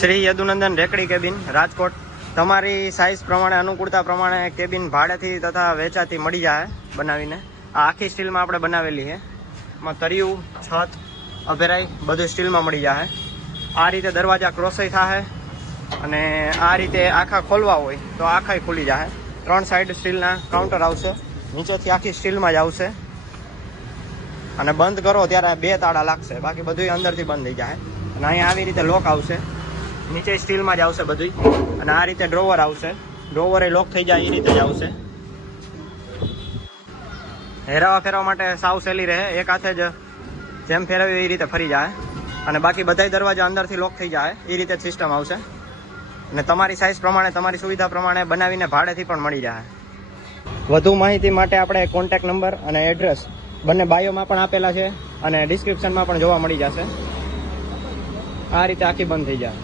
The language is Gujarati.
શ્રી યદુનંદન રેકડી કેબિન રાજકોટ. તમારી સાઇઝ પ્રમાણે અનુકૂળતા પ્રમાણે કેબિન ભાડેથી તથા વેચાથી મળી જાય બનાવીને. આ આખી સ્ટીલમાં આપણે બનાવેલી છે. એમાં તરિયું, છત, અભેરાઈ બધું સ્ટીલમાં મળી જાય. આ રીતે દરવાજા ક્રોસાઈ થાય અને આ રીતે આખા ખોલવા હોય તો આખા ખુલી જાય. 3 સાઈડ સ્ટીલના કાઉન્ટર આવશે, નીચેથી આખી સ્ટીલમાં જ આવશે અને બંધ કરો ત્યારે 2 તાળા લાગશે, બાકી બધું અંદરથી બંધ થઈ જાય. અને અહીંયા આવી રીતે લોક આવશે, નીચે સ્ટીલમાં જ આવશે બધું. અને આ રીતે ડ્રોવર આવશે, ડ્રોવર એ લોક થઈ જાય એ રીતે જ આવશે. હેરાવા ફેરવા માટે સાવ સહેલી રહે, એક હાથે જ જેમ ફેરવ્યું એ રીતે ફરી જાય. અને બાકી બધાય દરવાજા અંદરથી લોક થઈ જાય એ રીતે સિસ્ટમ આવશે. અને તમારી સાઇઝ પ્રમાણે તમારી સુવિધા પ્રમાણે બનાવીને ભાડેથી પણ મળી જાય. વધુ માહિતી માટે આપણે કોન્ટેક્ટ નંબર અને એડ્રેસ બંને બાયોમાં પણ આપેલા છે અને ડિસ્ક્રિપ્શનમાં પણ જોવા મળી જશે. આ રીતે આખી બંધ થઈ જાય.